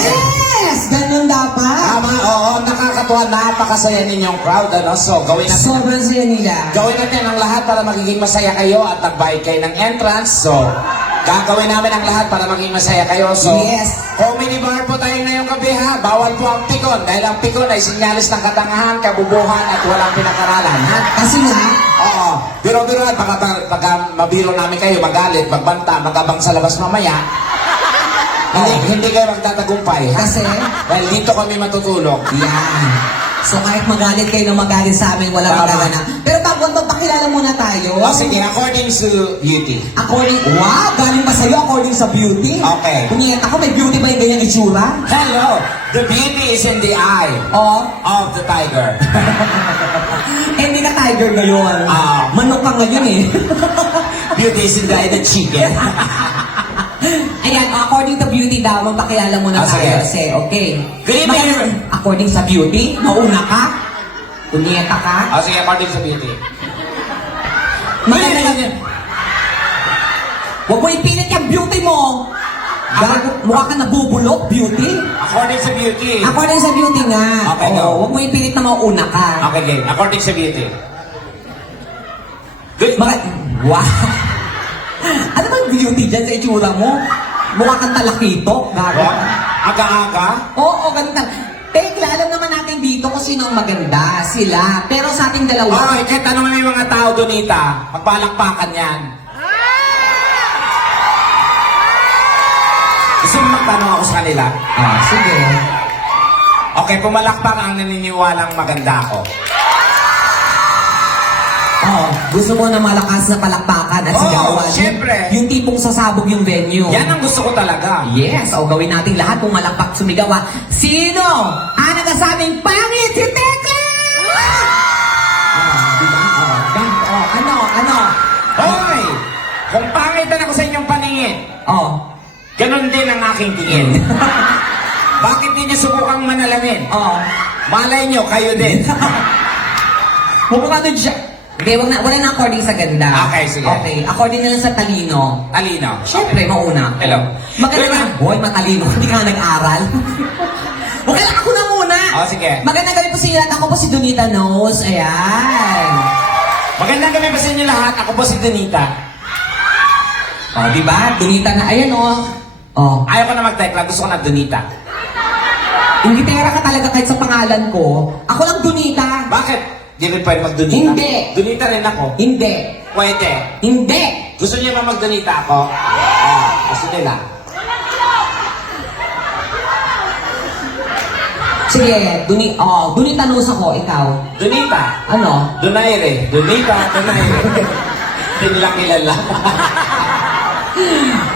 Yes! Ganun dapat. Tama, oo, nakakatuwa, napakasaya ninyong crowd, ano? So, gawin natin. Sobrang saya nila. Gawin natin ang lahat para magiging masaya kayo at nagbayad kayo ng entrance. So, gagawin namin ang lahat para maging masaya kayo. So, Yes. Comedy bar po tayo ngayong gabi ha. Bawal po ang pikon. Dahil ang pikon ay sinyalis ng katangahan, kabubuhan at walang pinakaralan. Ha? Kasi nga, Oo. Biro-biroan, baka mabiro namin kayo, magalit, magbanta, magabang sa labas mamaya. Hindi kayo magtatagumpay. Ha? Kasi? Dahil dito kami matutulog. yan. So kahit magalit kayo na magalit sa amin, wala Tama. magagana. Pero bago magpakilala muna tayo. O sige, according to beauty. Wow, galing ba sa'yo according sa beauty? Okay. Kunyeta ko, may beauty ba yung ganyang itsura? Hello! The beauty is in the eye Oh, of the tiger. hindi ka tiger ngayon. Ah. Manok ka ngayon eh. Beauty is in the eye of the chicken. Ayan, according to beauty daw, magpakilala muna Ah, tayo. sige. Kasi, okay. Good evening, everyone. According sa beauty, mauna ka, kunyeta ka, O sige, according to beauty. maganda lang. Huwag mo ipilit yung beauty mo. Mukha ka nabubulok, beauty. According to beauty. According sa beauty nga. Okay, go. Huwag mo ipilit na mauna ka. Okay, game. According to beauty. Good. Wow! Ano bang beauty dyan sa itsura mo? Mukha kang talakito. Gago. Aga-aga? Oo, ganun. Tekla, alam naman natin dito kung sino ang maganda. Sila. Pero sa ating dalawa, Alright, kahit tanong may mga tao Donita, magbalakpakan yan. Gusto mo magtanong ako sa kanila? sige. Okay, pumalakpak ang naniniwalang maganda ako. Gusto mo na malakas na palakpakan at Oo, sigawan. syempre. Yung tipong sasabog yung venue. Yan ang gusto ko talaga. Yes, gawin natin lahat kung malakpak sumigaw. Sino ang nagsasabing pangit si Tekla? Diba? Ano? Hoy! Kung pangitan ako sa inyong paningin, ganon din ang aking tingin. Bakit di niyo subukang manalamin? Malay niyo, kayo din. Huwag ka doon siya. Okay, wala na according sa ganda. Okay, sige. Okay, according na lang sa talino. Alino. Siyempre, mauna. Hello. Maganda Diba? na. Hoy, matalino. Hindi ka nag-aral. Okay lang, ako na muna. Sige. Magandang gabi po sa inyo lahat. Ako po si Donita Knows. Ayan. Magandang gabi pa sa inyo lahat. Ako po si Donita. Diba? Donita na. Ayan, Ayaw ko na mag-tekla. Gusto ko na Donita. Ingitera ka talaga kahit sa pangalan ko. Ako lang Donita. Bakit? Di rin pwede mag-Donita? Hindi. Donita rin ako. Hindi. Pwede. Hindi. Gusto niyo ba mag-Donita ako? Gusto nila. Sige, Donita Knows ako. Ikaw. Donita. Ano? Donaire. Donita. Donaire. Hindi nila kilala.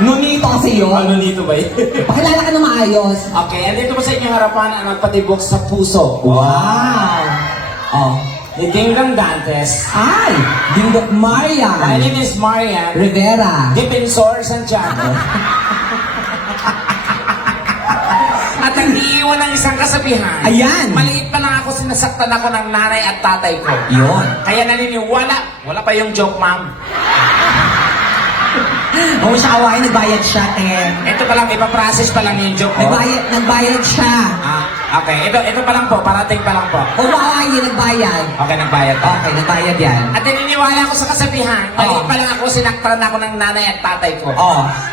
Nunito kasi yun. Ano dito ba yun? Pakilala ka na maayos. Okay, andito po sa inyong harapan ang nagpatibok sa puso. Wow. Ni Dingdong Dantes. Ay! Dingdok My Marian. name is Marian Rivera. Defensor Santiago. At nag-iiwan ng isang kasabihan. Ayan. Maliit pa lang ako, sinasaktan ako ng nanay at tatay ko. Yun. Kaya naniniwala. Wala pa yung joke, ma'am. Huwag mo siya kawain, nagbayad siya, te. Ito pa lang, ipaprocess pa lang yung joke ko. Nagbayad siya. Okay, ito pa lang po, parating pa lang po. Huwag mo kawain, nagbayad. Okay, nagbayad pa. Okay, nagbayad yan. At naniniwala ako sa kasabihan, maliit pa lang ako, sinaktan ako ng nanay at tatay ko.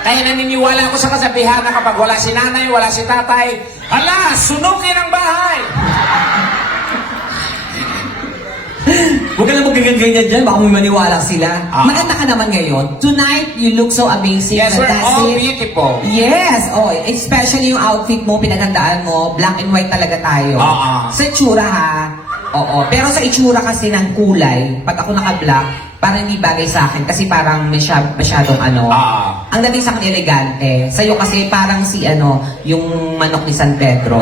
Kaya naniniwala ako sa kasabihan na kapag wala si nanay, wala si tatay, hala, sunukin ang bahay! Huwag ka lang magaganyan dyan, baka may maniwala sila. Ah. Maganda ka naman ngayon. Tonight, you look so amazing. Yes, we're all fantastic. beautiful. Yes, especially yung outfit mo, pinaghandaan mo, black and white talaga tayo. Sa itsura ha, pero sa itsura kasi ng kulay, pag ako naka-black, parang hindi bagay sa akin kasi parang masyadong ang dating sa akin elegante. Sa'yo kasi parang si yung manok ni San Pedro.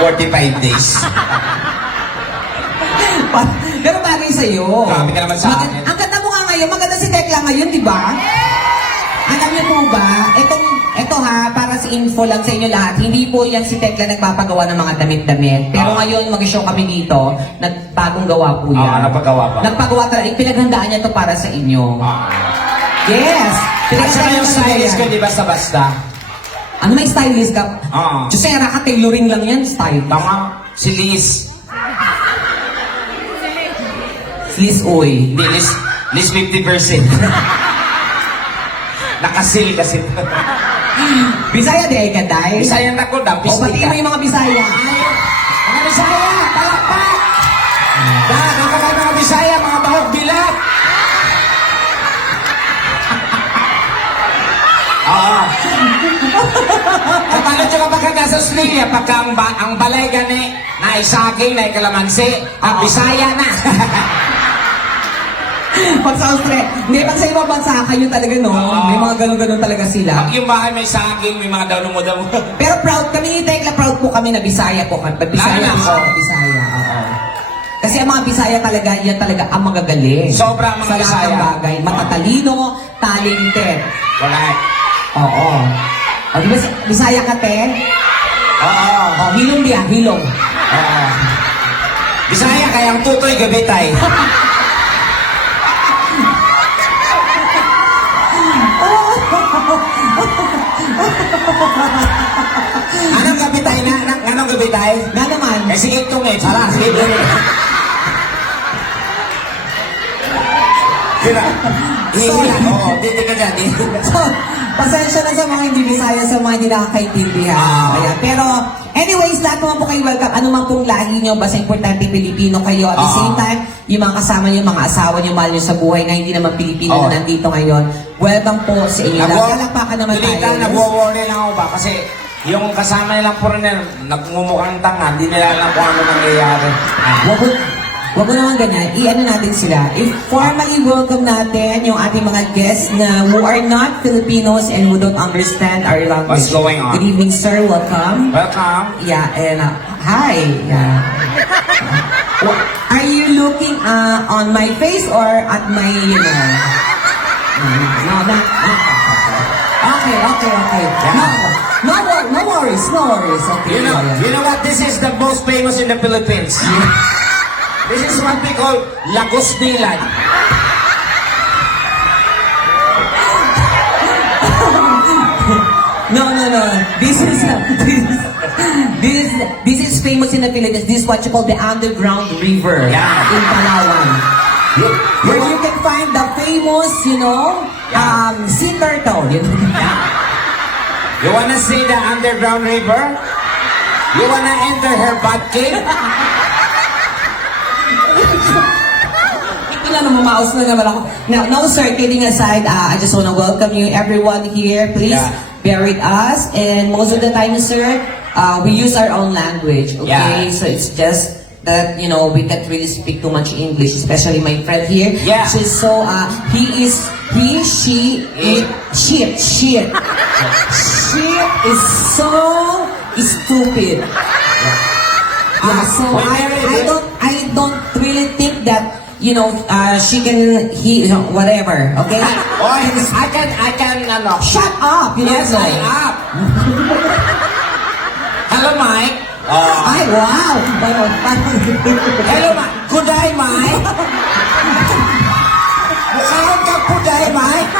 45 days. Pero bagay sa'yo. Grabe ka naman sa akin. Ang ganda mo nga ngayon, maganda si Tekla ngayon, di ba? Alam niyo po ba, ito ha, para sa info lang sa inyo lahat, hindi po yan si Tekla nagpapagawa ng mga damit-damit. Pero ngayon, mag-show kami dito, nagpagong gawa po yan. Napagawa pa. Nagpagawa talaga, pinaghandaan niya to para sa inyo. Yes! At saka yung stylist ko, di basta-basta. Ano, may stylist ka? Oo. Jusera ka, tailoring lang yan, style. Tama, si Liz. Liz Oy. Hindi, Liz 50%. Nakasil kasi. Bisaya di ay ka, day? Bisaya na ko, O, dapis batiin mo yung mga Bisaya. Mga Bisaya, palakpak! Ano ka kayo mga Bisaya, mga bahog bilat? Oo. Kapalot yung kapag nasa Australia, pagka ang balay gani, na isaging, na ikalamansi, ang Bisaya na. Pag sa Australia, hindi, pag sa ibang bansa, kayo talaga, no? Oo. May mga ganun-ganun talaga sila. Pag yung bahay may saging, may mga damo-damo. Pero proud kami ni Tekla, proud po kami na Bisaya po. Bisaya Lalo na po. ako. Bisaya, oo. Kasi ang mga Bisaya talaga, yan talaga ang magagaling. Sobra ang mga Sa lahat ng Bisaya. bagay. Matatalino, talented. Correct. Oo. O, di ba, Bisaya ka, te? Oo. O, hilong diya, hilong. Oo. Bisaya kayang tutoy gabitay. Anong gabitay na? Anong gabitay? Na naman. Eh sige itong eh. Sara, sige itong eh. Kira. Hihila. Oo, dito ka dyan. So, pasensya na sa mga hindi Bisaya, sa mga hindi nakakaintindihan. Ah. Ayan. Pero, anyways, lahat naman po kayo welcome. Ano man pong lahi nyo, basta importante Pilipino kayo. At the Ah. same time, yung mga kasama nyo, mga asawa nyo, mahal nyo sa buhay na hindi naman Pilipino Oh. na nandito ngayon. Welcome po sa inyo. Lalakpakan naman tayo. Nagwo-worry lang ako ba? Kasi yung kasama nilang foreigner, nagmumukhang tanga, hindi nila alam kung ano nangyayari. Wag mo naman ganyan, i-ano natin sila. Formally welcome natin yung ating mga guests na who are not Filipinos and who don't understand our language. What's going on? Good evening, sir. Welcome. Welcome. Yeah, and hi. Yeah. Are you looking on my face or at my, you know? No, no. Okay. No worries. Okay. You know what? This is the most famous in the Philippines. This is what we call Lagos Dilan. No. This is famous in the Philippines. This is what you call the underground river Yeah. in Palawan. Where you can find the famous, sea turtle. You wanna see the underground river? You wanna enter her bat cave? Wala na, mamaos na naman ako. No, sir, kidding aside, I just wanna welcome you, everyone here. Please Yeah. bear with us. And most of the time, sir, we use our own language, okay? Yeah. So it's just that, we can't really speak too much English, especially my friend here. Yeah. She's so, she, it, shit. Shit is so stupid. So I don't really think that she can whatever, okay? Oh, I can, Shut up, Yes, I up. Hello, Mike. Ay, wow! Hello, Mike. Good day, Mike. Mukhaan ka, good day, Mike.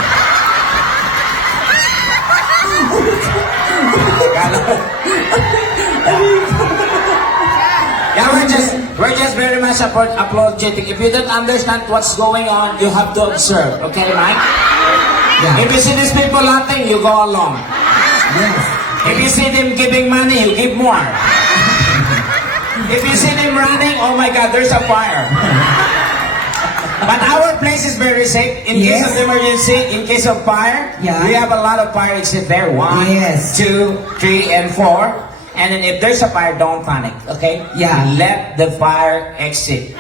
Yeah, we're just very much apologetic. If you don't understand what's going on, you have to observe. Okay, Mike? Yeah. If you see these people laughing, you go along. Yes. If you see them giving money, you give more. If you see them running, oh my God, there's a fire. But our place is very safe. In case Yes. of emergency, in case of fire, Yeah. we have a lot of fire exit there. 1, Yes. 2, 3, and 4. And then if there's a fire, don't panic, okay? Yeah. Let the fire exit.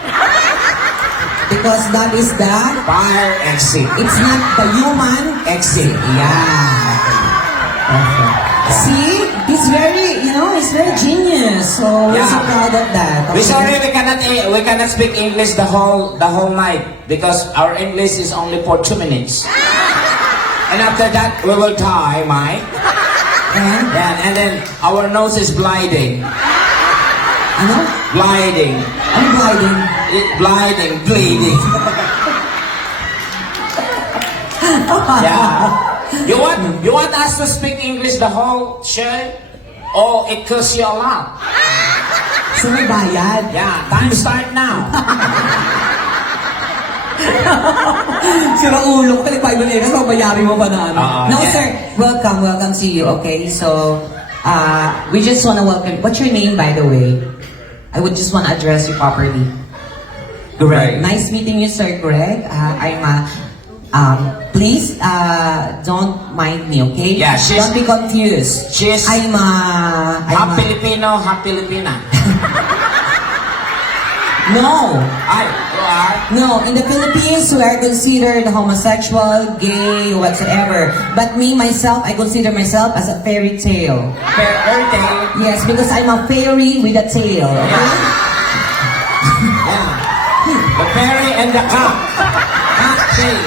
Because that is the, Fire exit. it's not the human Exit. Yeah. Okay. See, he's very genius. So we're so Yeah. proud of that. We Okay? sorry we cannot speak English the whole night because our English is only for 2 minutes. And after that we will die, Mike. And, Yeah, and then our nose is blinding. ano? Blinding. Ano gliding? Bleeding. Yeah. You want us to speak English the whole show? Or it costs you a lot? So may bayad. Yeah, time start now. Sira ulo ko, nag-Bible Aid, so bayarin mo pa na ano. No, yeah. sir. Welcome to you, okay? So, we just wanna welcome, what's your name, by the way? I would just wanna address you properly. Greg. Nice meeting you, Sir Greg. Please, don't mind me, okay? Yeah, don't be confused. Half Filipino, half Filipina. No. Ay, you are? No, in the Philippines, we are considered homosexual, gay, whatsoever. But me, myself, I consider myself as a fairy tale. Fairy tale? Yes, because I'm a fairy with a tail, okay? Yeah. The fairy and the cock. Cocktail.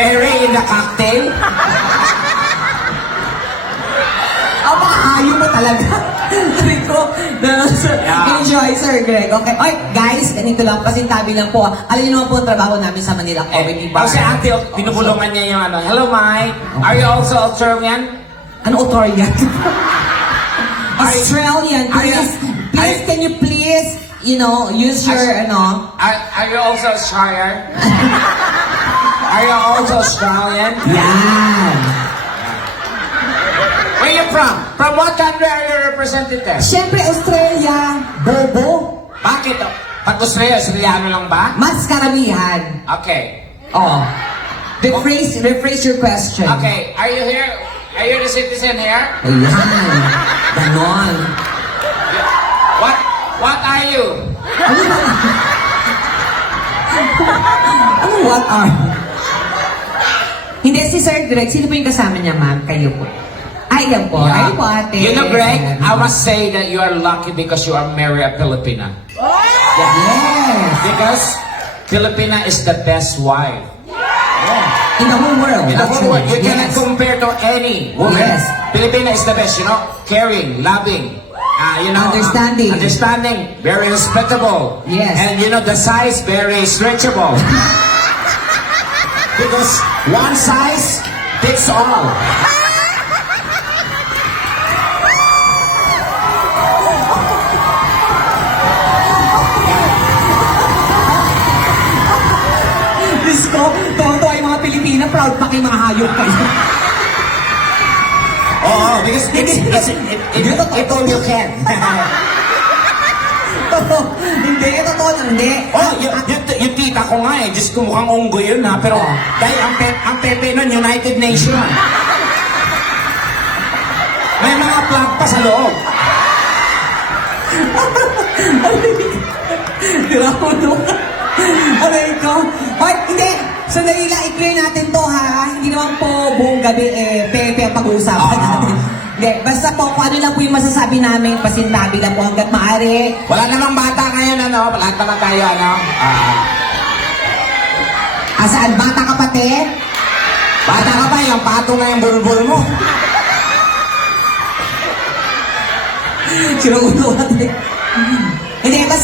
Fairy in the cocktail? Ayaw mo talaga. Sabi ko, enjoy, Sir Greg. Okay. Oy, guys, ganito lang. Pasintabi lang po. Alam niyo naman po ang trabaho namin sa Manila Comedy Bar. Si ate, pinupulungan niya yung ano, hello, Mike. Are you also Australian? Ano Australian? Australian. Please, can you please, use your, Are you also Australian? Are you also Australian? Yan. Where you from? From what country are you representative? Siyempre, Australia. Bobo. Bakit? Pag Australiano lang ba? Mas karamihan. Okay. Oh. Rephrase your question. Okay, are you here? Are you the citizen here? Ayan. Ganon. What are you? Ano what are? Hindi, si Sir Greg. Sino po yung kasama niya, ma'am? Kayo po. Ay, yan po. Yeah. Ay po, ate. You know, Greg, I must say that you are lucky because you are married a Filipina. Yes. Because Filipina is the best wife. In the whole world. In the whole world, you cannot Yes. compare to any woman. Yes. Filipina is the best, caring, loving, Understanding. very respectable. Yes. And the size, very stretchable. Because one size fits all. Diyos ko, tuwa yung mga Pilipina, proud pa kayo mga hayop kayo. Oh, because it all you can. Hindi, totoo na, hindi. Oh, yung tita ko nga Diyos ko mukhang unggoy yun ha. Pero dahil ang Pepe nun, United Nation. May mga plug pa sa loob. Grabe. Aray ko. Hoy, hindi. Sandali lang, i-clear natin to ha. Hindi naman po buong gabi Pepe ang pag-uusapan natin. Hindi, basta po kung ano lang po yung masasabi namin, pasintabi lang po hanggat maaari. Wala namang bata ngayon, lahat naman tayo, Saan? Bata ka pati? Bata ka pa, yung pato na yung bulbul mo. Sino ulo natin? Hindi, basta